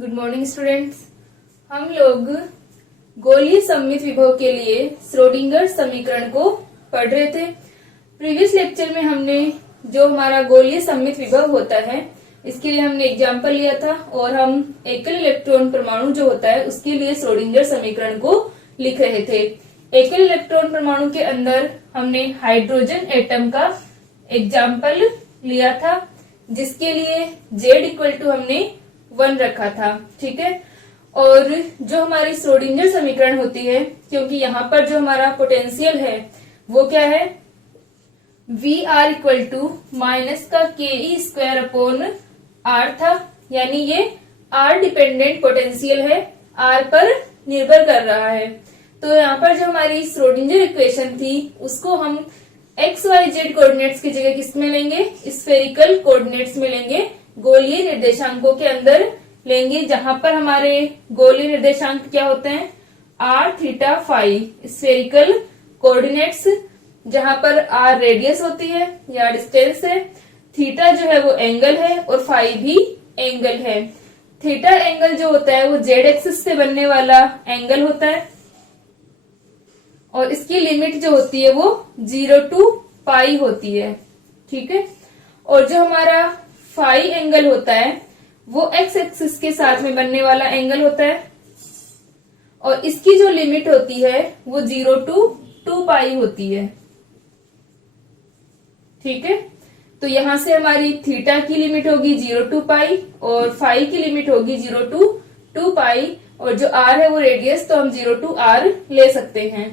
Good morning students. हम लोग गोलीय सममित विभव के लिए श्रोडिंगर समीकरण को पढ़ रहे थे। प्रीवियस लेक्चर में हमने जो हमारा गोलीय सममित विभव होता है इसके लिए हमने एग्जाम्पल लिया था और हम एकल इलेक्ट्रॉन परमाणु जो होता है उसके लिए श्रोडिंगर समीकरण को लिख रहे थे। एकल इलेक्ट्रॉन परमाणु के अंदर हमने हाइड्रोजन एटम का एग्जाम्पल लिया था जिसके लिए Z इक्वल टू हमने 1 रखा था। ठीक है, और जो हमारी श्रोडिंगर समीकरण होती है, क्योंकि यहाँ पर जो हमारा पोटेंशियल है वो क्या है, VR इक्वल टू माइनस का KE² अपॉन R था, यानी ये R डिपेंडेंट पोटेंशियल है, R पर निर्भर कर रहा है। तो यहाँ पर जो हमारी श्रोडिंगर इक्वेशन थी उसको हम XYZ कोऑर्डिनेट्स की जगह किस में लेंगे, स्फेरिकल कोऑर्डिनेट्स में लेंगे, गोलीय निर्देशांकों के अंदर लेंगे, जहां पर हमारे गोलीय निर्देशांक क्या होते हैं, R, theta, phi, spherical coordinates, जहां पर R रेडियस होती है या डिस्टेंस है, थीटा जो है वो एंगल है और फाई भी एंगल है। थीटा एंगल जो होता है वो Z एक्सिस से बनने वाला एंगल होता है और इसकी लिमिट जो होती है वो 0 to पाई होती है। ठीक है, और जो हमारा फाई एंगल होता है वो एक्स एक्सिस के साथ में बनने वाला एंगल होता है और इसकी जो लिमिट होती है वो 0 to 2 पाई होती है। ठीक है, तो यहां से हमारी थीटा की लिमिट होगी 0 to पाई और फाई की लिमिट होगी 0 to 2 पाई और जो आर है वो रेडियस, तो हम 0 to r ले सकते हैं।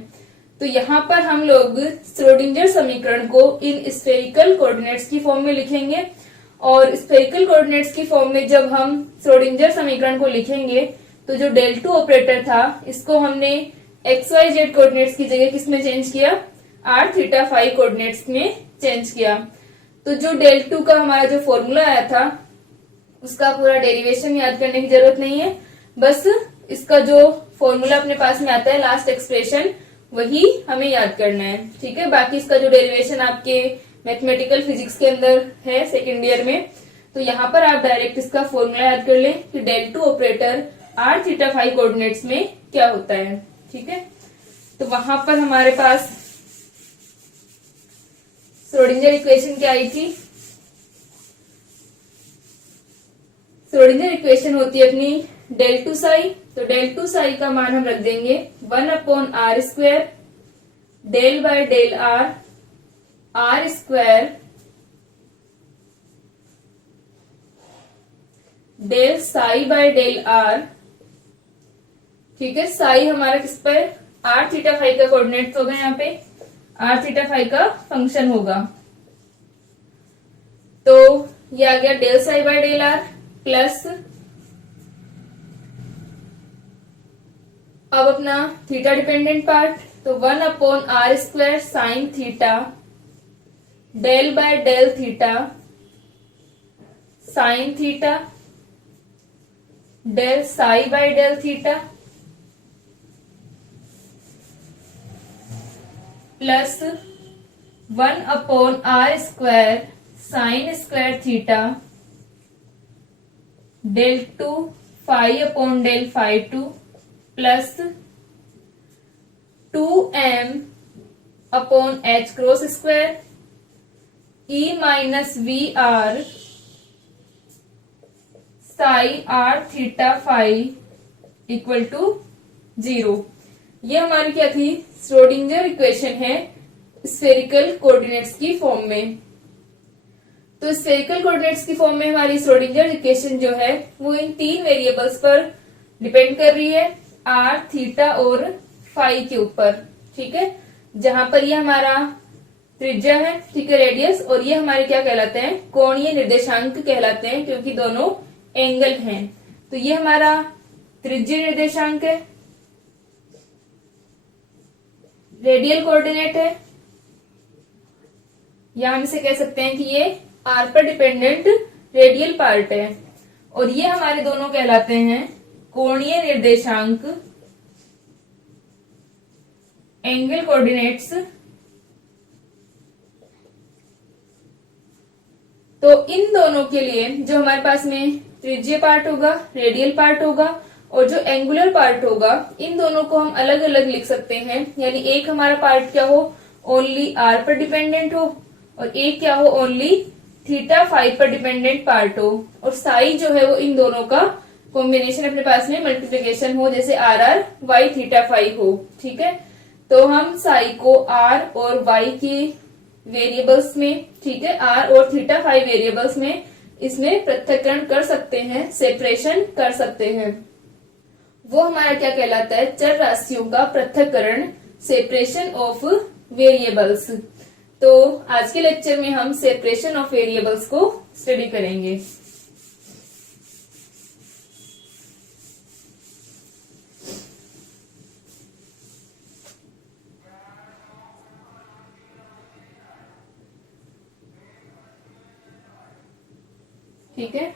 तो यहाँ पर हम लोग श्रोडिंगर समीकरण को इन स्फेरिकल कोऑर्डिनेट्स की फॉर्म में लिखेंगे और स्फेरिकल कोऑर्डिनेट्स की फॉर्म में जब हम श्रोडिंगर समीकरण को लिखेंगे तो जो del 2 ऑपरेटर था इसको हमने XYZ कोऑर्डिनेट्स की जगह किस में चेंज किया, R, थीटा, फाई कोऑर्डिनेट्स में चेंज किया। तो जो del 2 का हमारा जो फॉर्मूला आया था उसका पूरा डेरिवेशन याद करने की जरूरत नहीं है, बस इसका जो फॉर्मूला अपने पास में आता है लास्ट एक्सप्रेशन वही हमें याद करना है। ठीक है, बाकी इसका जो डेरिवेशन आपके मैथमेटिकल फिजिक्स के अंदर है सेकेंड ईयर में, तो यहाँ पर आप डायरेक्ट इसका फॉर्मूला याद कर लें कि del 2 operator R, theta, phi coordinates में क्या होता है। ठीक है, तो वहां पर हमारे पास श्रोडिंगर इक्वेशन क्या आई थी, श्रोडिंगर इक्वेशन होती है अपनी del 2 साई, तो del 2 साई का मान हम रख देंगे 1 upon R square del by del R square del psi by del R। ठीक है, साई हमारा किस पर, R, थीटा, फाई का कोऑर्डिनेट होगा, यहाँ पे R, थीटा, फाई का फंक्शन होगा, तो ये आ गया del psi by del R plus अब अपना थीटा डिपेंडेंट पार्ट, तो 1 upon R square sine theta del by del theta sine theta del psi by del theta plus 1 upon R square sine square theta del 2 phi upon del phi 2 plus 2m upon h cross square E minus VR psi R theta phi equal to 0। ये हमारी क्या थी, Schrodinger equation है spherical coordinates की form में। तो spherical coordinates की form में हमारी श्रोडिंगर इक्वेशन जो है वो इन 3 वेरिएबल्स पर डिपेंड कर रही है, R, थीटा और फाई के ऊपर। ठीक है, जहां पर ये हमारा त्रिज्या है, ठीक है, रेडियस, और ये हमारे क्या कहलाते हैं, कोणीय निर्देशांक कहलाते हैं, क्योंकि दोनों एंगल हैं। तो ये हमारा त्रिज्यीय निर्देशांक है, रेडियल कोऑर्डिनेट है, या हम इसे कह सकते हैं कि ये R पर डिपेंडेंट रेडियल पार्ट है, और ये हमारे दोनों कहलाते हैं कोणीय निर्देशांक एंगल कोऑर्डिनेट्स। तो इन दोनों के लिए जो हमारे पास में त्रिज्यीय पार्ट होगा, रेडियल पार्ट होगा, और जो एंगुलर पार्ट होगा, इन दोनों को हम अलग अलग लिख सकते हैं। यानी एक हमारा पार्ट क्या हो, ओनली आर पर डिपेंडेंट हो, और एक क्या हो, ओनली थीटा फाई पर डिपेंडेंट पार्ट हो, और साई जो है वो इन दोनों का कॉम्बिनेशन अपने पास में मल्टीप्लीकेशन हो, जैसे R R Y theta phi हो। ठीक है, तो हम साई को आर और वाई के वेरिएबल्स में, ठीक है, आर और थीटा फाई वेरिएबल्स में इसमें पृथक्करण कर सकते हैं, सेपरेशन कर सकते हैं। वो हमारा क्या कहलाता है, चर राशियों का पृथक्करण, सेपरेशन ऑफ वेरिएबल्स। तो आज के लेक्चर में हम सेपरेशन ऑफ वेरिएबल्स को स्टडी करेंगे। ठीक है,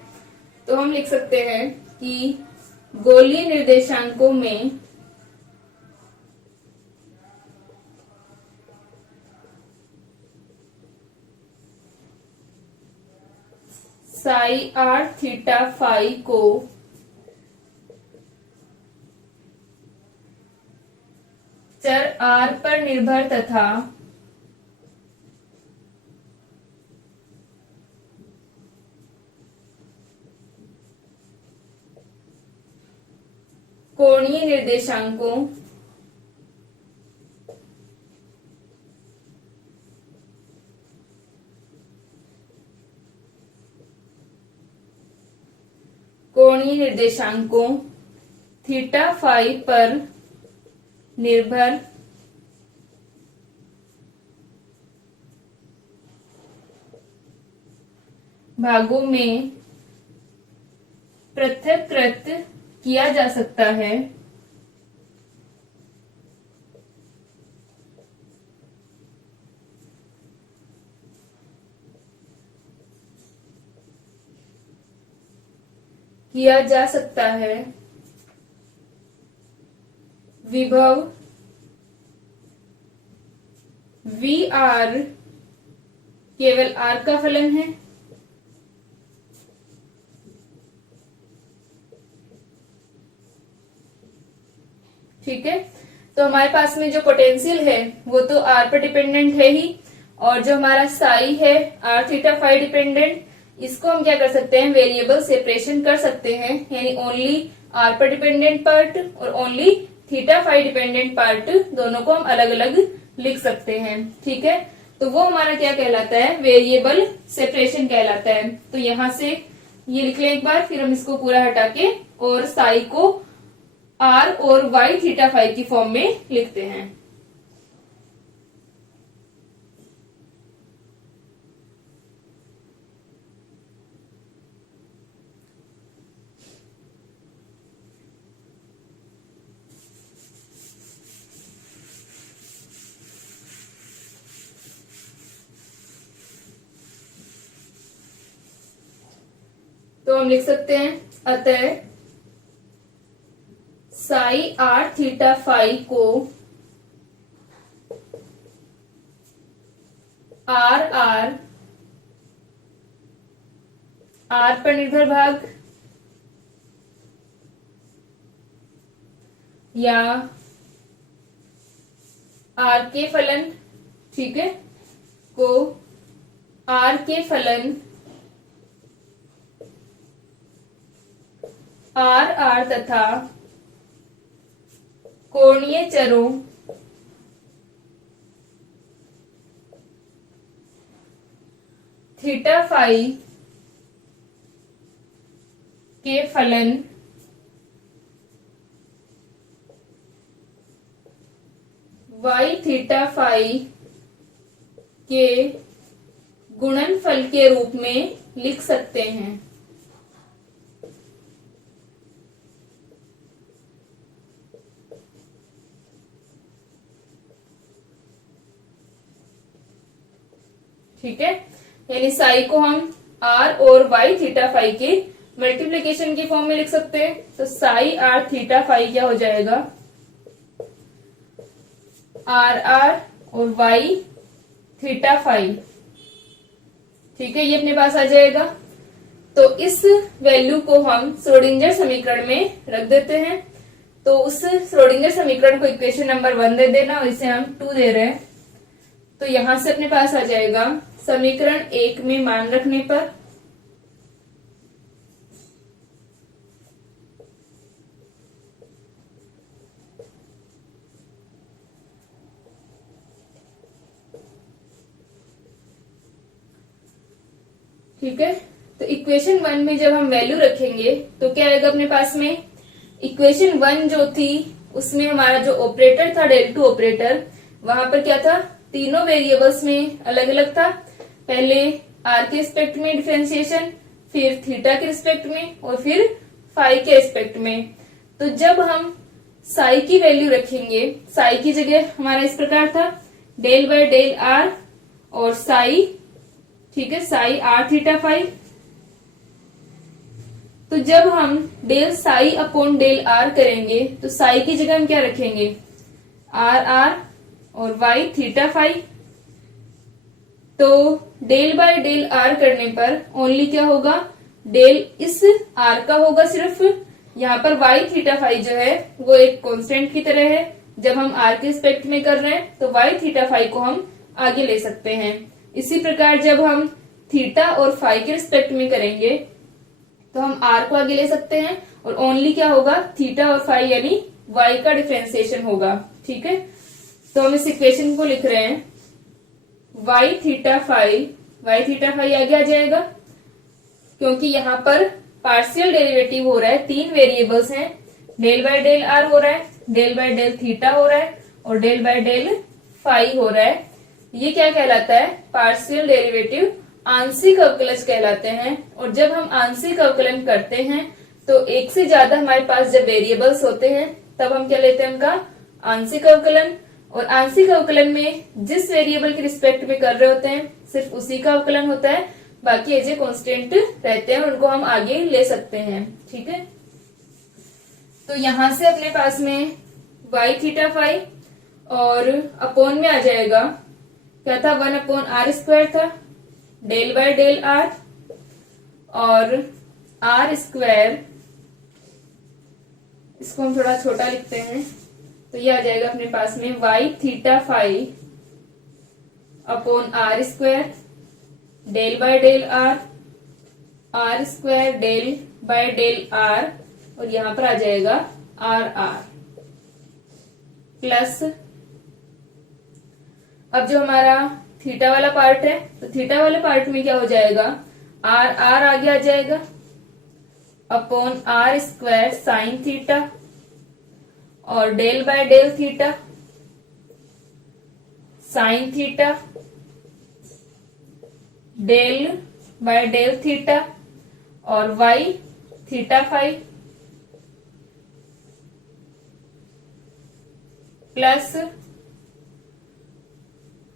तो हम लिख सकते हैं कि गोलीय निर्देशांकों में साई आर थीटा फाई को चर आर पर निर्भर तथा कोणीय निर्देशांकों थीटा फाई पर निर्भर भागों में पृथक्कृत किया जा सकता है। विभव वी आर केवल आर का फलन है, ठीक है। तो हमारे पास में जो पोटेंशियल है वो तो आर पर डिपेंडेंट है ही, और जो हमारा साई है आर थीटा फाई डिपेंडेंट, इसको हम क्या कर सकते हैं, वेरिएबल सेपरेशन कर सकते हैं। यानी ओनली आर पर डिपेंडेंट पार्ट और only theta phi dependent part, दोनों को हम अलग अलग लिख सकते हैं। ठीक है, तो वो हमारा क्या कहलाता है, वेरिएबल सेपरेशन कहलाता है। तो यहां से ये लिख लें एक बार, फिर हम इसको पूरा हटा के और साई को आर और वाई थीटा फाई की फॉर्म में लिखते हैं। तो हम लिख सकते हैं, अतः साई आर थीटा फाई को आर आर आर पर निर्भर भाग या आर के फलन, ठीक है, को आर के फलन आर आर तथा कोणीय चरों थीटा फाई के फलन वाई थीटा फाई के गुणनफल के रूप में लिख सकते हैं। ठीक है, यानी साई को हम आर और वाई थीटा फाई के मल्टीप्लीकेशन की फॉर्म में लिख सकते हैं। तो साई आर थीटा फाई क्या हो जाएगा, आर आर और वाई थीटा फाई, ठीक है, ये अपने पास आ जाएगा। तो इस वैल्यू को हम श्रोडिंगर समीकरण में रख देते हैं। तो उस श्रोडिंगर समीकरण को इक्वेशन नंबर 1 दे देना और इसे हम 2 दे रहे हैं। तो यहां से अपने पास आ जाएगा समीकरण 1 में मान रखने पर ठीक है। तो इक्वेशन 1 में जब हम वैल्यू रखेंगे तो क्या आएगा अपने पास में, इक्वेशन 1 जो थी उसमें हमारा जो ऑपरेटर था del 2 ऑपरेटर, वहां पर क्या था, तीनों वेरिएबल्स में अलग अलग था। पहले r के रिस्पेक्ट में डिफरेंशिएशन, फिर थीटा के रिस्पेक्ट में और फिर फाई के रिस्पेक्ट में। तो जब हम साई की वैल्यू रखेंगे, साई की जगह हमारा इस प्रकार था डेल बाय डेल आर और साई, ठीक है, साई आर थीटा फाई। तो जब हम del psi upon del R करेंगे तो साई की जगह हम क्या रखेंगे, आर आर और वाई थीटा फाई। तो डेल बाय डेल आर करने पर ओनली क्या होगा, डेल इस आर का होगा सिर्फ, यहाँ पर वाई थीटा फाई जो है वो एक कांस्टेंट की तरह है। जब हम आर के रिस्पेक्ट में कर रहे हैं तो वाई थीटा फाई को हम आगे ले सकते हैं। इसी प्रकार जब हम थीटा और फाई के रिस्पेक्ट में करेंगे तो हम आर को आगे ले सकते हैं और ओनली क्या होगा, थीटा और फाई यानी वाई का डिफरेंशिएशन होगा। ठीक है, तो हम इस इक्वेशन को लिख रहे हैं वाई थीटा फाई आगे आ जाएगा क्योंकि यहाँ पर पार्शियल डेरिवेटिव हो रहा है, तीन वेरिएबल्स हैं, डेल बाय डेल आर हो रहा है, डेल बाय डेल थीटा हो रहा है और डेल बाय डेल फाई हो रहा है। ये क्या कहलाता है, पार्शियल डेरिवेटिव आंशिक अवकलज कहलाते हैं। और जब हम आंशिक अवकलन करते हैं तो एक से ज्यादा हमारे पास जब वेरिएबल्स होते हैं तब हम क्या लेते हैं, उनका आंशिक अवकलन। और आंशिक अवकलन में जिस वेरिएबल के रिस्पेक्ट में कर रहे होते हैं सिर्फ उसी का अवकलन होता है, बाकी एज ए कांस्टेंट रहते हैं, उनको हम आगे ले सकते हैं। ठीक है, तो यहां से अपने पास में वाई थीटा फाई और अपॉन में आ जाएगा, क्या था, 1/r² था, डेल बाय डेल आर और r², इसको हम थोड़ा छोटा लिखते हैं तो ये आ जाएगा अपने पास में Y theta phi upon r², del by del R, r² del by del R और यहां पर आ जाएगा r प्लस, अब जो हमारा थीटा वाला पार्ट है तो थीटा वाले पार्ट में क्या हो जाएगा, आर आगे आ जाएगा अपॉन r² साइन थीटा और del by del theta sine theta del by del theta और Y theta phi plus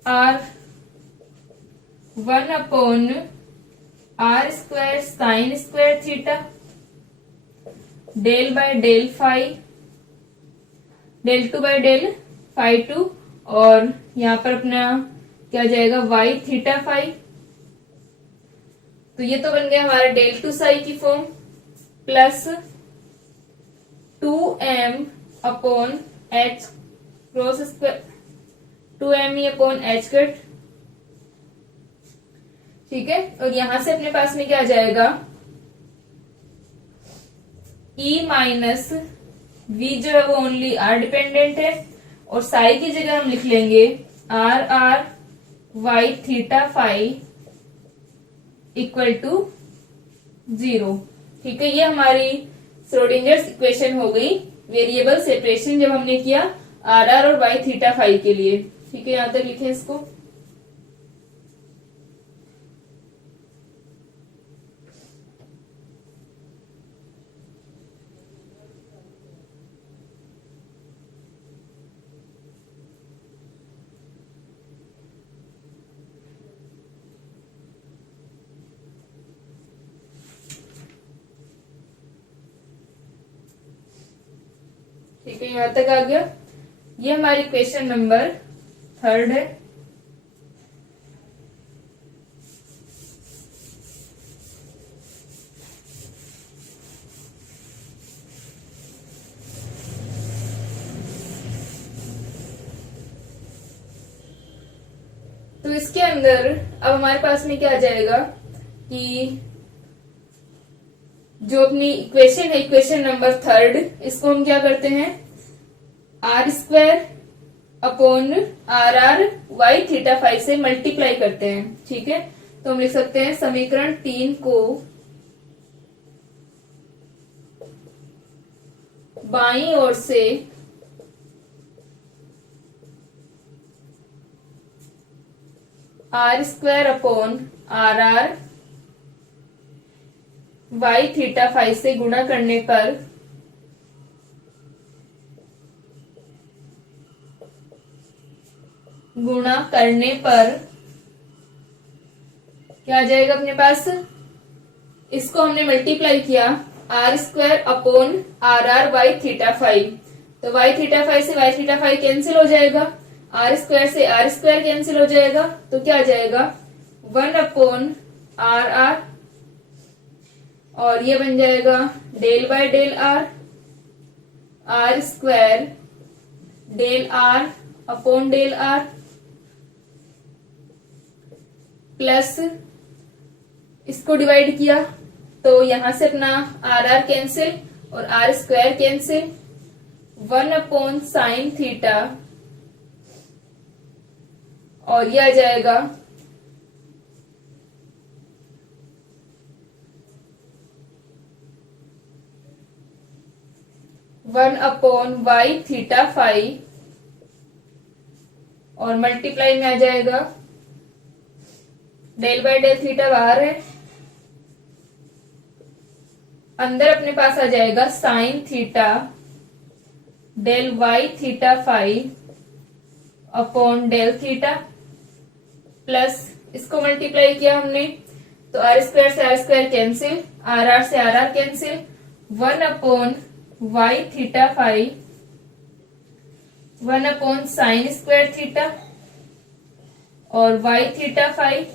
r1/r² sine square theta del by del phi, del 2 by del phi 2 और यहाँ पर अपना क्या जाएगा, वाई थीटा फाई। तो ये तो बन गया हमारा डेल 2 साई की form plus 2m upon h cross square 2me upon h cut. ठीक है, और यहां से अपने पास में क्या आ जाएगा, e माइनस v जो है वो ओनली r डिपेंडेंट है और साई की जगह हम लिख लेंगे r Y theta phi equal to 0। ठीक है, ये हमारी श्रोडिंगर इक्वेशन हो गई वेरिएबल सेपरेशन जब हमने किया r और वाई थीटा फाई के लिए। ठीक है, यहां तक लिखें इसको। ठीक है, यहां तक आ गया। ये हमारी क्वेश्चन नंबर 3 है। इसके अंदर अब हमारे पास में क्या आ जाएगा कि जो अपनी इक्वेशन है, इक्वेशन नंबर थर्ड, इसको हम क्या करते हैं, R square upon R R Y theta five से मल्टीप्लाई करते हैं। ठीक है, तो हम लिख सकते हैं समीकरण 3 को बाईं ओर से R square upon R R Y theta five से गुणा करने पर क्या आ जाएगा अपने पास, इसको हमने मल्टीप्लाई किया R square upon R R Y theta five, तो वाई थीटा फाइव से वाई थीटा फाइव कैंसिल हो जाएगा, आर स्क्वायर से आर स्क्वायर कैंसिल हो जाएगा, तो क्या आ जाएगा 1 अपॉन आर आर, और ये बन जाएगा del by del R, R square del R upon del R, plus इसको डिवाइड किया तो यहां से अपना आर आर कैंसिल और R square cancel, 1 upon sine theta, और ये आ जाएगा 1 अपॉन वाई थीटा फाइव, और मल्टीप्लाई में आ जाएगा डेल बाय डेल थीटा बाहर है, अंदर अपने पास आ जाएगा sine theta del Y theta phi upon del theta, plus इसको मल्टीप्लाई किया हमने तो आर स्क्वायर से R square cancel, R R से R R cancel, 1 upon Y theta phi, 1 upon sine square theta, और वाई थीटा फाइव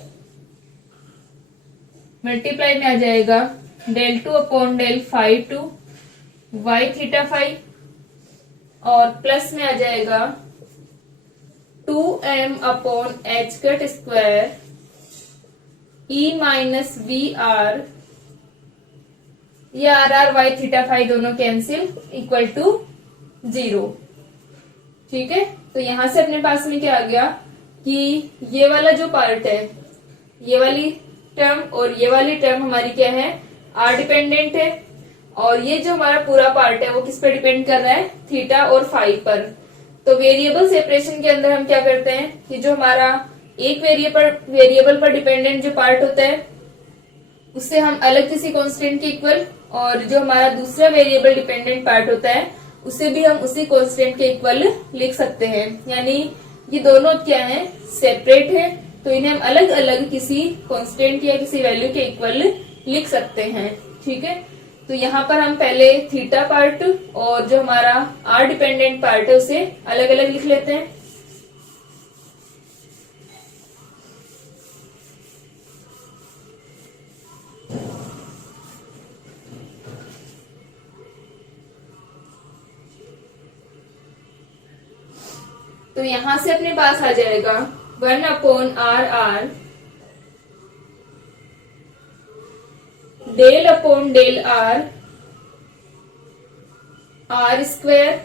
मल्टीप्लाई में आ जाएगा del 2 upon del phi two psi theta five, और प्लस में आ जाएगा 2m upon H cut square E minus V R, ये R R Y theta five दोनों कैंसिल, इक्वल टू 0। ठीक है, तो यहां से अपने पास में क्या आ गया कि ये वाला जो पार्ट है, ये वाली टर्म और ये वाली टर्म हमारी क्या है, आर डिपेंडेंट है, और ये जो हमारा पूरा पार्ट है वो किस पे डिपेंड कर रहा है, थीटा और फाइव पर। तो वेरिएबल सेपरेशन के अंदर हम क्या करते हैं कि जो हमारा एक वेरिएबल पर डिपेंडेंट जो पार्ट होता है उससे हम अलग किसी कांस्टेंट के इक्वल, और जो हमारा दूसरा वेरिएबल डिपेंडेंट पार्ट होता है उसे भी हम उसी कांस्टेंट के इक्वल लिख सकते हैं। यानी ये दोनों क्या है, सेपरेट है, तो इन्हें हम अलग अलग किसी कांस्टेंट या किसी वैल्यू के इक्वल लिख सकते हैं। ठीक है, तो यहाँ पर हम पहले थीटा पार्ट और जो हमारा आर डिपेंडेंट पार्ट है उसे अलग अलग लिख लेते हैं। तो यहां से अपने पास आ जाएगा 1 upon R R del upon del R, R square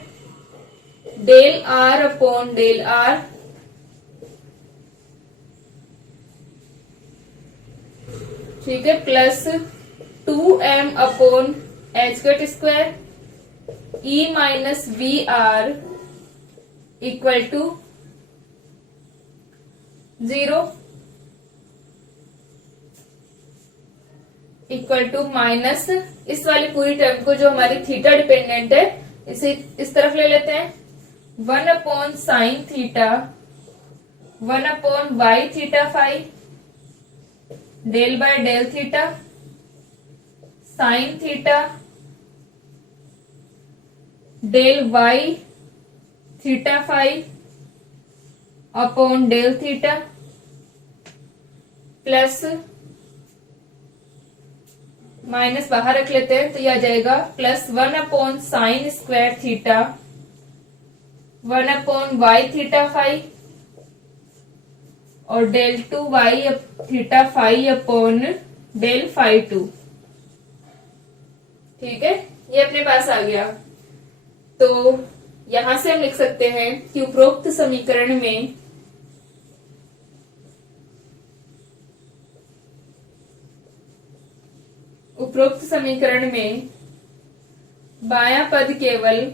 del R upon del R, ठीक है, plus 2m upon H cut square E minus V R equal to 0, equal to minus इस वाली पूरी टर्म को जो हमारी थीटा डिपेंडेंट है इसे इस तरफ ले लेते हैं, 1 upon sine theta 1 upon Y theta phi del by del theta sine theta del Y theta phi upon del theta, plus minus बाहर रख लेते हैं तो यह आ जाएगा plus 1 upon sine square theta 1 upon Y theta five और del two psi theta phi upon del phi two. ठीक है, ये अपने पास आ गया। तो यहां से हम लिख सकते हैं कि उपरोक्त समीकरण में बायां पद केवल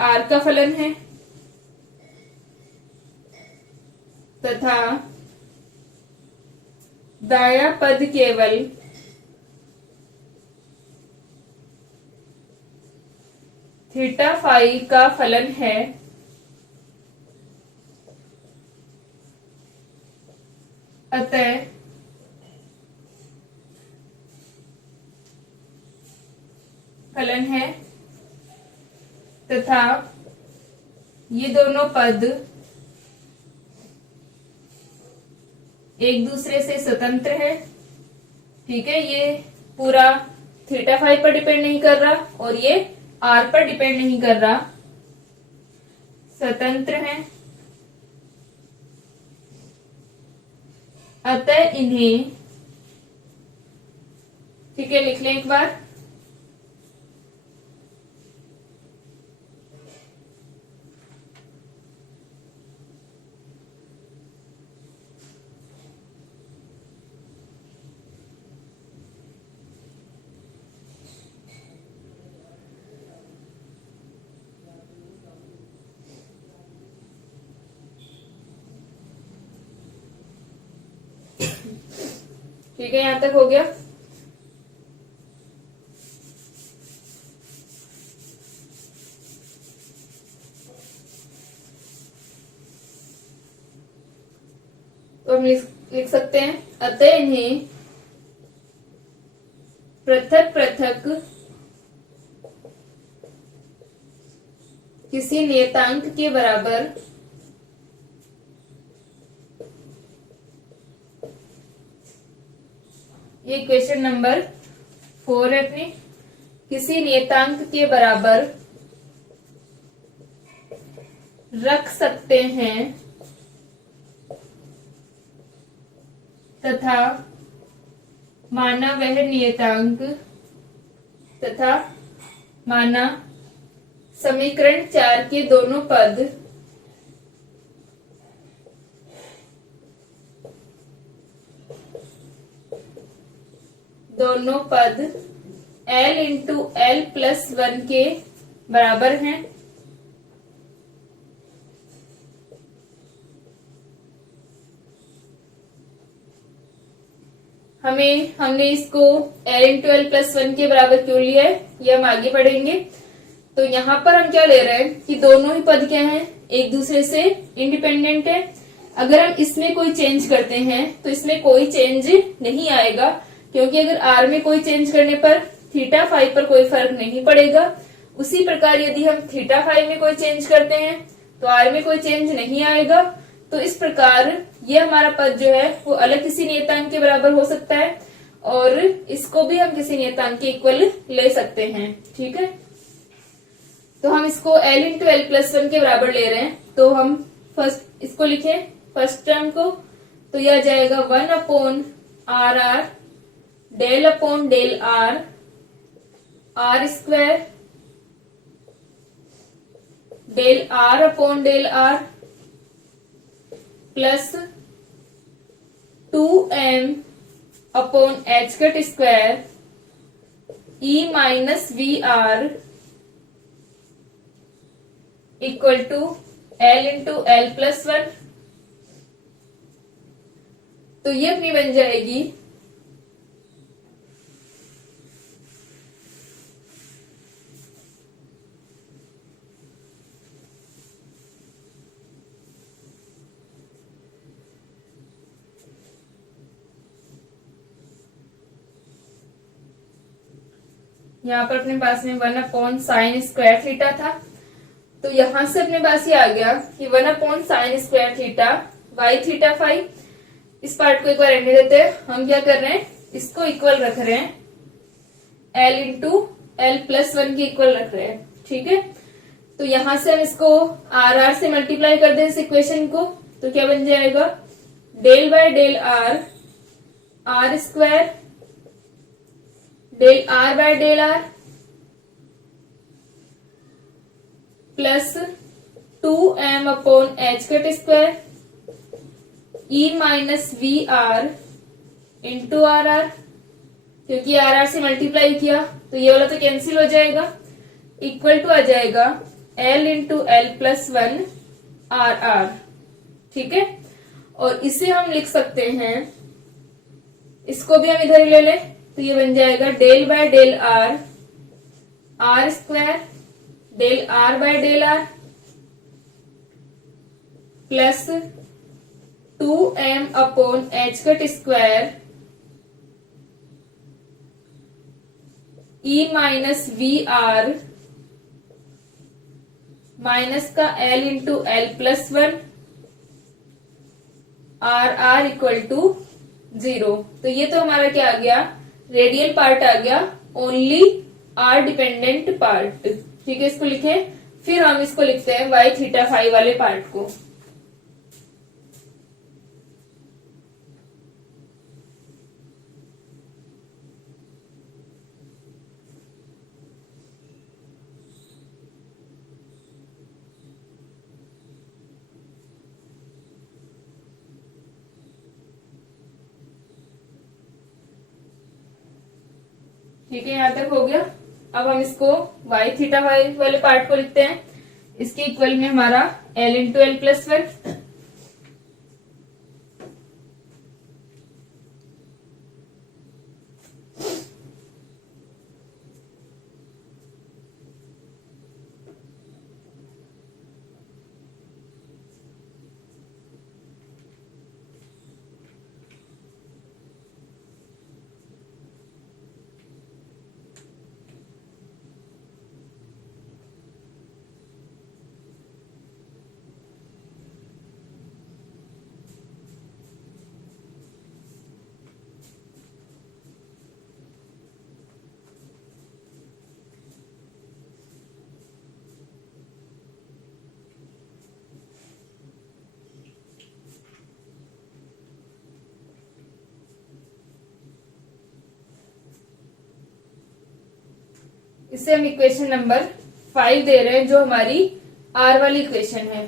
r का फलन है तथा दायां पद केवल थीटा फाई का फलन है। अतः फलन है तथा ये दोनों पद एक दूसरे से स्वतंत्र है। ठीक है, ये पूरा थीटा फाई पर डिपेंड नहीं कर रहा और ये आर पर डिपेंड नहीं कर रहा, स्वतंत्र है। अतः इन्हें, ठीक है, लिख लें एक बार। ठीक है, यहां तक हो गया। तो हम लिख सकते हैं, अतः इन्हें पृथक पृथक किसी नियतांक के बराबर ये क्वेश्चन नंबर 4 है अपने, किसी नियतांक के बराबर रख सकते हैं तथा माना वह नियतांक तथा माना समीकरण 4 के दोनों पद L इंटू L प्लस 1 के बराबर हैं। हमने इसको L इंटू L प्लस 1 के बराबर क्यों लिया है, ये हम आगे पढ़ेंगे। तो यहाँ पर हम क्या ले रहे हैं कि दोनों ही पद क्या हैं, एक दूसरे से इंडिपेंडेंट है। अगर हम इसमें कोई चेंज करते हैं तो इसमें कोई चेंज नहीं आएगा, क्योंकि अगर r में कोई चेंज करने पर थीटा फाई पर कोई फर्क नहीं पड़ेगा। उसी प्रकार यदि हम थीटा फाई में कोई चेंज करते हैं तो r में कोई चेंज नहीं आएगा। तो इस प्रकार ये हमारा पद जो है वो अलग किसी नियतांक के बराबर हो सकता है और इसको भी हम किसी नियतांक के इक्वल ले सकते हैं। ठीक है, तो हम इसको L इंटू L प्लस 1 के बराबर ले रहे हैं। तो हम फर्स्ट इसको लिखें, फर्स्ट टर्म को, तो यह आ जाएगा 1 upon R R del upon del R R square del R upon del R plus 2m upon H cut square E minus V R equal to L into L plus 1। तो ये अपनी बन जाएगी यहाँ पर अपने पास में 1 अपॉन साइन स्क्वायर थीटा था, तो यहां से अपने पास ये आ गया कि 1 upon sine square theta Y theta phi. इस पार्ट को एक बार रहने देते हैं। हम क्या कर रहे हैं, इसको इक्वल रख रहे हैं L इंटू L प्लस 1 के इक्वल रख रहे हैं। ठीक है, तो यहां से हम इसको आर आर से मल्टीप्लाई कर दें इस इक्वेशन को, तो क्या बन जाएगा, del by del R R square del R by del R plus 2m upon H cut square E minus V R into R R, क्योंकि आर आर से मल्टीप्लाई किया तो ये वाला तो कैंसिल हो जाएगा, इक्वल टू आ जाएगा L into L plus 1 R R. ठीक है, और इसे हम लिख सकते हैं, इसको भी हम इधर ही ले लें, तो ये बन जाएगा del by del R R square del R by del R plus 2m upon H cut square E minus V R minus का L into L plus 1 R R equal to 0। तो ये तो हमारा क्या आ गया, रेडियल पार्ट आ गया, only are dependent part. ठीक है, इसको लिखे, फिर हम इसको लिखते हैं वाई थीटा फाई वाले पार्ट को। ठीक है, यहां तक हो गया। अब हम इसको वाई थीटा वाई वाले पार्ट को लिखते हैं, इसके इक्वल में हमारा L इंटू एल प्लस 1 इसे हम इक्वेशन नंबर 5 दे रहे हैं, जो हमारी आर वाली इक्वेशन है।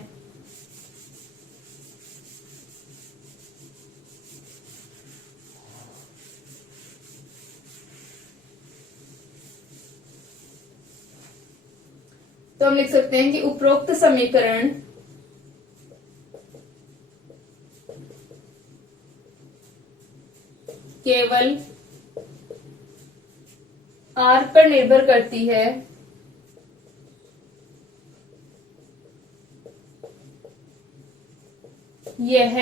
तो हम लिख सकते हैं कि उपरोक्त समीकरण केवल आर पर निर्भर करती है, यह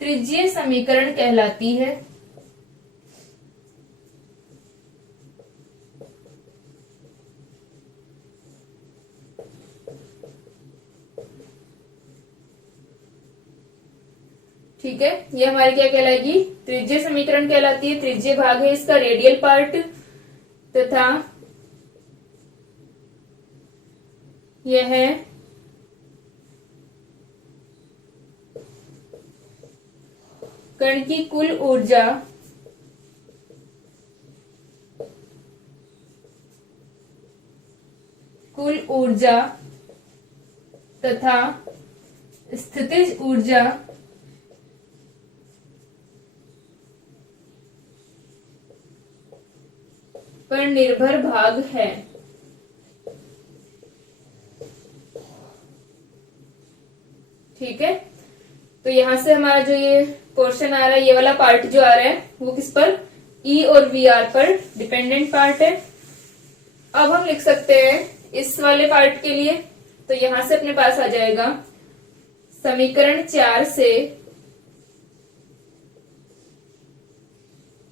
त्रिज्यीय समीकरण कहलाती है। ठीक है, ये हमारी क्या कहलाएगी, त्रिज्यीय समीकरण कहलाती है। त्रिज्यीय भाग है इसका रेडियल पार्ट, तथा यह कण की कुल ऊर्जा तथा स्थितिज ऊर्जा पर निर्भर भाग है। ठीक है, तो यहां से हमारा जो ये पोर्शन आ रहा है, ये वाला पार्ट जो आ रहा है, वो किस पर, ई और वी आर पर डिपेंडेंट पार्ट है। अब हम लिख सकते हैं इस वाले पार्ट के लिए, तो यहां से अपने पास आ जाएगा समीकरण 4 से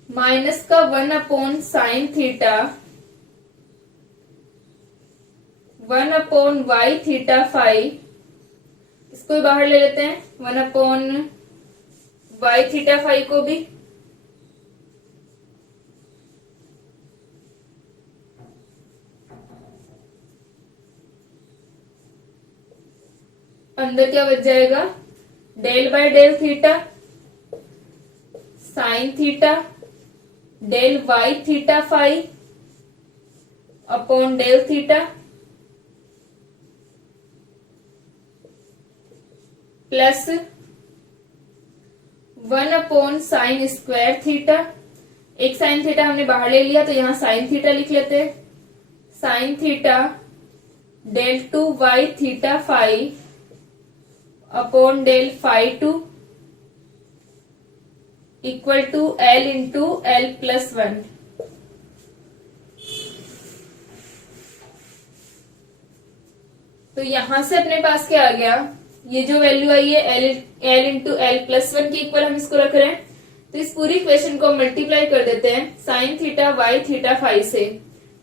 माइनस का 1 upon sine theta 1 upon Y theta phi, इसको भी बाहर ले लेते हैं, 1 अपॉन वाई थीटा फाई को भी, अंदर क्या बच जाएगा, del by del theta sine theta del Y theta phi upon del theta plus 1 upon sine square theta. एक साइन थीटा हमने बाहर ले लिया तो यहां साइन थीटा लिख लेते हैं, sine theta del 2 Y theta phi upon del phi 2 equal to L into L plus 1। तो यहां से अपने पास क्या आ गया, ये जो वैल्यू आई है एल इंटू एल प्लस 1 के इक्वल हम इसको रख रहे हैं। तो इस पूरी इक्वेशन को मल्टीप्लाई कर देते हैं sine theta Y theta phi से,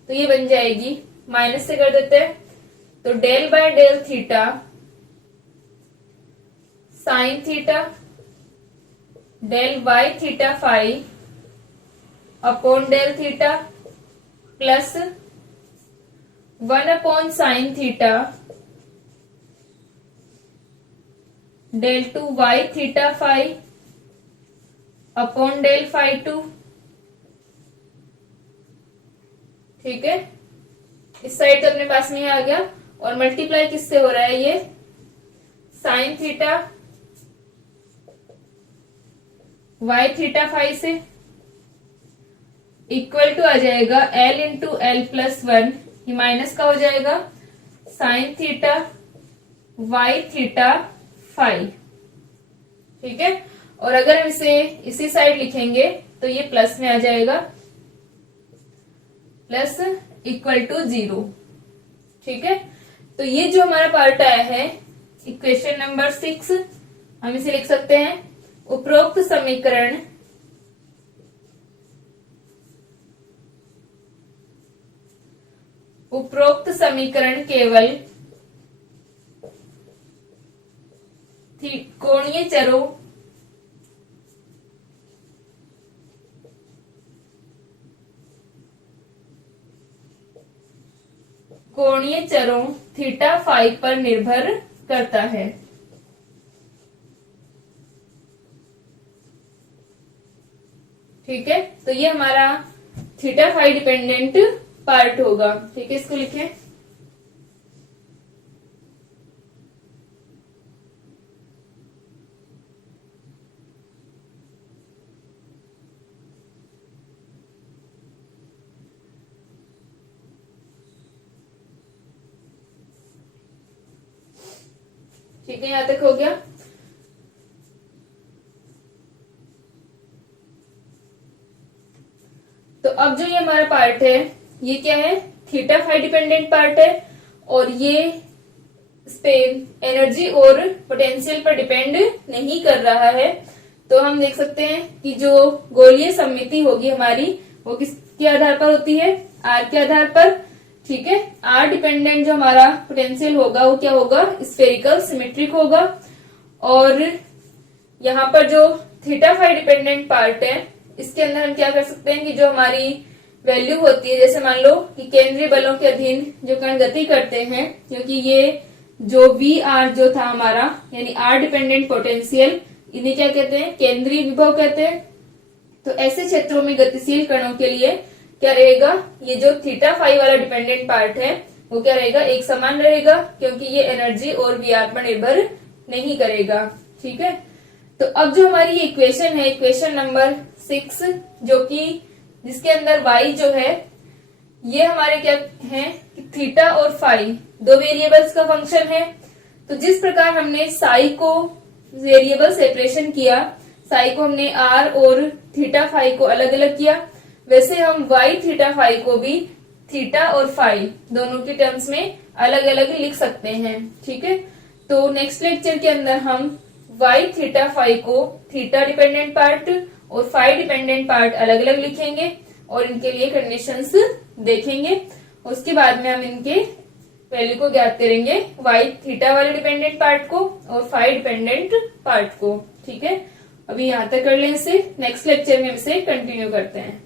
तो ये बन जाएगी, माइनस से कर देते हैं तो del by del theta sine theta del Y theta phi upon del theta plus 1 upon sine theta del 2 Y theta phi upon del phi 2। ठीक है, इस साइड तो अपने पास में ही आ गया, और मल्टीप्लाई किससे हो रहा है, ये sine theta Y theta phi से इक्वल टू आ जाएगा एल इंटू एल प्लस 1, ये माइनस का हो जाएगा sine theta Y theta phi. ठीक है, और अगर हम इसे इसी साइड लिखेंगे तो ये प्लस में आ जाएगा, प्लस इक्वल टू 0। ठीक है, तो ये जो हमारा पार्ट आया है इक्वेशन नंबर 6, हम इसे लिख सकते हैं उपरोक्त समीकरण केवल कोणीय चरों थीटा फाई पर निर्भर करता है। ठीक है, तो ये हमारा थीटा फाई डिपेंडेंट पार्ट होगा। ठीक है, इसको लिखें, ठीक है, यहां तक हो गया। तो अब जो ये हमारा पार्ट है ये क्या है, थीटा फाई डिपेंडेंट पार्ट है, और ये इस पे एनर्जी और पोटेंशियल पर डिपेंड नहीं कर रहा है। तो हम देख सकते हैं कि जो गोलीय सममिति होगी हमारी वो किसके आधार पर होती है, आर के आधार पर। ठीक है, आर डिपेंडेंट जो हमारा पोटेंशियल होगा वो क्या होगा, स्फेरिकल सिमेट्रिक होगा। और यहाँ पर जो थीटा फाई डिपेंडेंट पार्ट है इसके अंदर हम क्या कर सकते हैं कि जो हमारी वैल्यू होती है, जैसे मान लो कि केंद्रीय बलों के अधीन जो कण गति करते हैं, क्योंकि ये जो वी आर जो था हमारा यानी आर डिपेंडेंट पोटेंशियल, इन्हें क्या कहते हैं, केंद्रीय विभव कहते हैं। तो ऐसे क्षेत्रों में गतिशील कणों के लिए क्या रहेगा, ये जो थीटा फाई वाला डिपेंडेंट पार्ट है वो क्या रहेगा, एक समान रहेगा, क्योंकि ये एनर्जी और वी आर पर निर्भर नहीं करेगा। ठीक है, तो अब जो हमारी ये इक्वेशन है, इक्वेशन नंबर 6, जो कि जिसके अंदर y जो है ये हमारे क्या है कि थीटा और फाई दो वेरिएबल्स का फंक्शन है। तो जिस प्रकार हमने साई को वेरिएबल सेपरेशन किया, साई को हमने r और थीटा फाई को अलग अलग किया, वैसे हम y थीटा फाई को भी थीटा और फाई दोनों के टर्म्स में अलग अलग लिख सकते हैं। ठीक है, तो नेक्स्ट लेक्चर के अंदर हम y थीटा फाई को थीटा डिपेंडेंट पार्ट और फाई डिपेंडेंट पार्ट अलग अलग लिखेंगे और इनके लिए कंडीशंस देखेंगे। उसके बाद में हम इनके वैल्यू को ज्ञात करेंगे, y थीटा वाले डिपेंडेंट पार्ट को और फाई डिपेंडेंट पार्ट को। ठीक है, अभी यहाँ तक कर लें इसे, नेक्स्ट लेक्चर में इसे कंटिन्यू करते हैं।